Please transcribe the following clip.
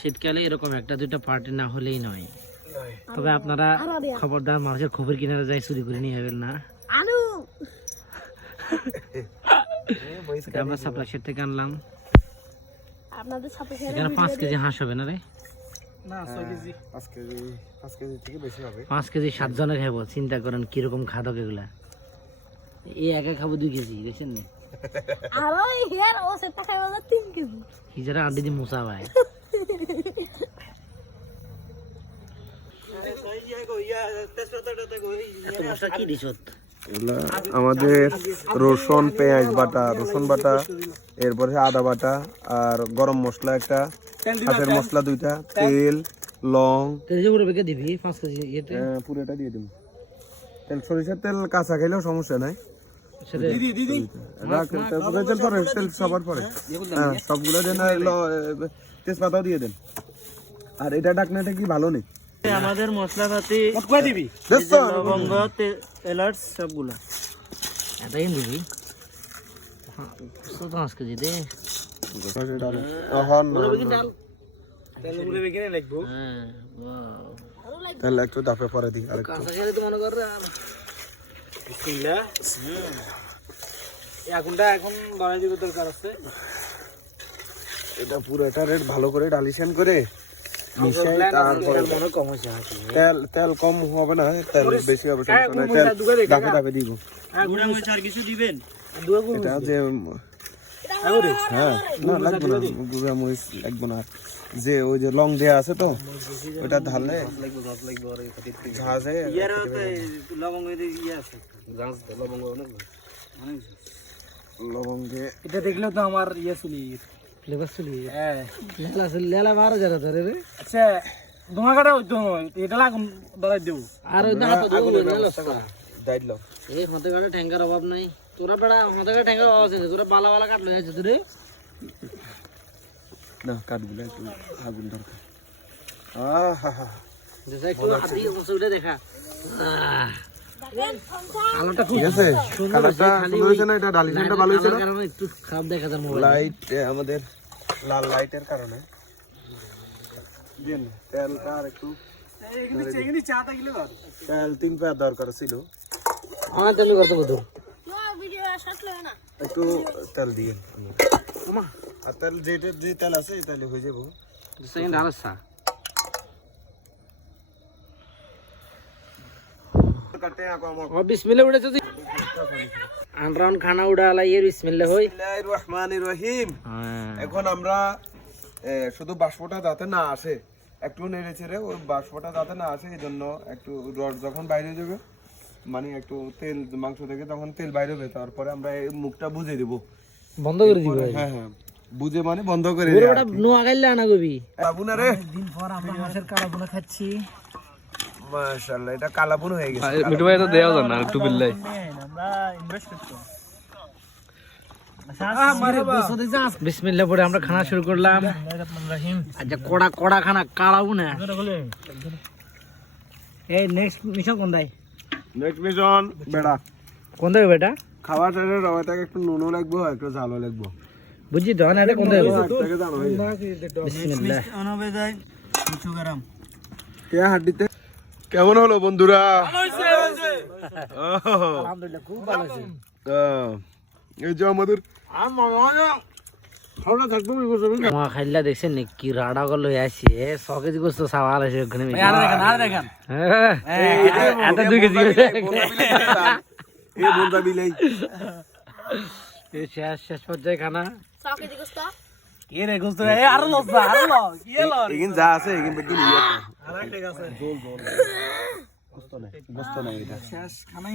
শীতকালে এরকম একটা দুইটা পার্টি না হলেই নয়। তবে আপনারা খবরদার মানুষের খবর কিনারে যাই চুরি করে নিয়ে যাবেন না। আমরা সাপ্লাই সেট থেকে আনলাম। এখানে 5 কেজি হাঁস হবে না রে? না 6 কেজি। 5 কেজি থেকে বেশি হবে। 5 কেজি 7 জনে খাবো। চিন্তা করেন কিরকম খাদক এগুলা। এই একা খাবো 2 কেজি, দেখছেন না? হিজারা আন্টি দি মুসা ভাই। আমাদের রসুন পেঁয়াজ বাটা, রসুন বাটা, এরপরে আদা বাটা আর গরম মশলা একটা, হাঁসের মশলা 2টা, তেল, লং। দিবি 5 কেজি পুরোটা দিয়ে দিবি। তেল, সরিষার তেল কাঁচা খেলেও সমস্যা নাই। তেল সবার পরে সবগুলো দেন, তেজপাতাও দিয়ে দেন। আর এটা ডাকনাটা কি ভালো নেই? আমাদের মশলাপাতি দিবি, লবঙ্গ, এলাচ সবগুলো এটাই দিবি। 5 কেজি দে। তাহলে একটু দাপে পরে দিই। আর এখন বাড়াই দিবে দরকার আছে। এটা পুরো এটা রেট ভালো করে ডালিশন করে মিশাই, তারপরে তেল কম হবে না, তেল বেশি হবে, তেল দাপে দাপে দিব। আর কিছু দিবেন? এটা যে হ্যাঁ না লাগবে না, গুঁড়া মরিচ লাগবে না। যে ওই যে লং দেয়া আছে তো ওটা ঢাললে ঝাঁজে লবঙ্গ দিয়ে এটা দেখলেও তো আমার ইয়ে চলি ফ্লেভার চলি। হ্যাঁ লেলা 12,000 ধরে রে। আচ্ছা ধোঁয়া কাটা হইতো, এটা লাগুন ধরাই দেব। আর ওই দাইল এই হাতে কাটা ঠ্যাঙ্গার অভাব নাই। তোরা বেড়া হাতে কাটা ঠ্যাঙ্গার অভাব আছে, তোরা বালা বালা কাটলো যাচ্ছে তোরে না কাটগুলো একটু আগুন দরকার। একটু হাতি অসুবিধা দেখা। আলোটা খুব আছে, কালারটা সুন্দর হয়েছে না? এটা ডালিশনটা ভালো হয়েছে না? কারণ একটু খারাপ দেখা যায় মোবাইল লাইট, আমাদের লাল লাইটের কারণে। দেন তেলটা আর একটু, তেল 3 পা দরকার ছিল। হ্যাঁ তেল করতে বদল একটু তেল দিয়ে আর তেল যেটা যে তেল আছে এই তেলে হয়ে যাবো। সেকেন্ড আলাসা ও বিসমিল্লাহ উড়েছে তুই আনরাউন খানা উড়ালা এর বিসমিল্লাহ হই। বিসমিল্লাহির রহমানির রহিম। এখন আমরা শুধু বাষ্পটা যাতে না আসে, একটু নেড়ে ছেড়ে ওই বাষ্পটা যাতে না আসে, এই জন্য একটু রড যখন বাইরে যাবে, মানে একটু তেল মাংস থেকে যখন তেল বাইরে হবে, তারপরে আমরা এই মুখটা বুঝে দিব, বন্ধ করে দিব। হ্যাঁ হ্যাঁ বুঝে মানে বন্ধ করে দিব। ওটা নোয়া গাইলা না গবি বাবুনা রে, দিন পর আমরা মাছের কালাবোনা খাচ্ছি। মাশাআল্লাহ এটা কালাপুন হয়ে গেছে। মিঠু ভাই তো দেওয়া যান না একটু বিল্লাই। আমরা ইনভেস্ট করতে বিসমিল্লাহ পড়ে আমরা খানা শুরু করলাম। আচ্ছা কোড়া কোড়া খানা কালাবো না। এই নেক্সট মিশন কোন দাই? নেক্সট মিশন বেড়া কোন দাই বেটা? খাবার শেষে রবাটাকে একটু নুনও লাগবে, একটু ঝালও লাগবে, বুঝছি তো না? এটা কোন দাই? বিসমিল্লাহ অনবে যাই কিছু গরম কে হাড্ডিতে। কেমন হলো বন্ধুরা? আলহামদুলিল্লাহ খুব ভালো আছে। এই যে আমাদের মা খাইলা দেখছেন নি কি রাডা গলো আসি 6 কেজি গোস্ত সাওয়াল আছে ওখানে। আর দেখেন এটা 2 কেজি এই বন্ধা বিলাই এই শেষ পর্যায়ে খানা 6 কেজি গোস্ত কে রে গোস্ত আর লজ্জা আর ল কি লো এগিন যা আছে এগিন বেটি নিয়ে আর ঠিক আছে জল গোস্ত নাই এটা শেষ খানা।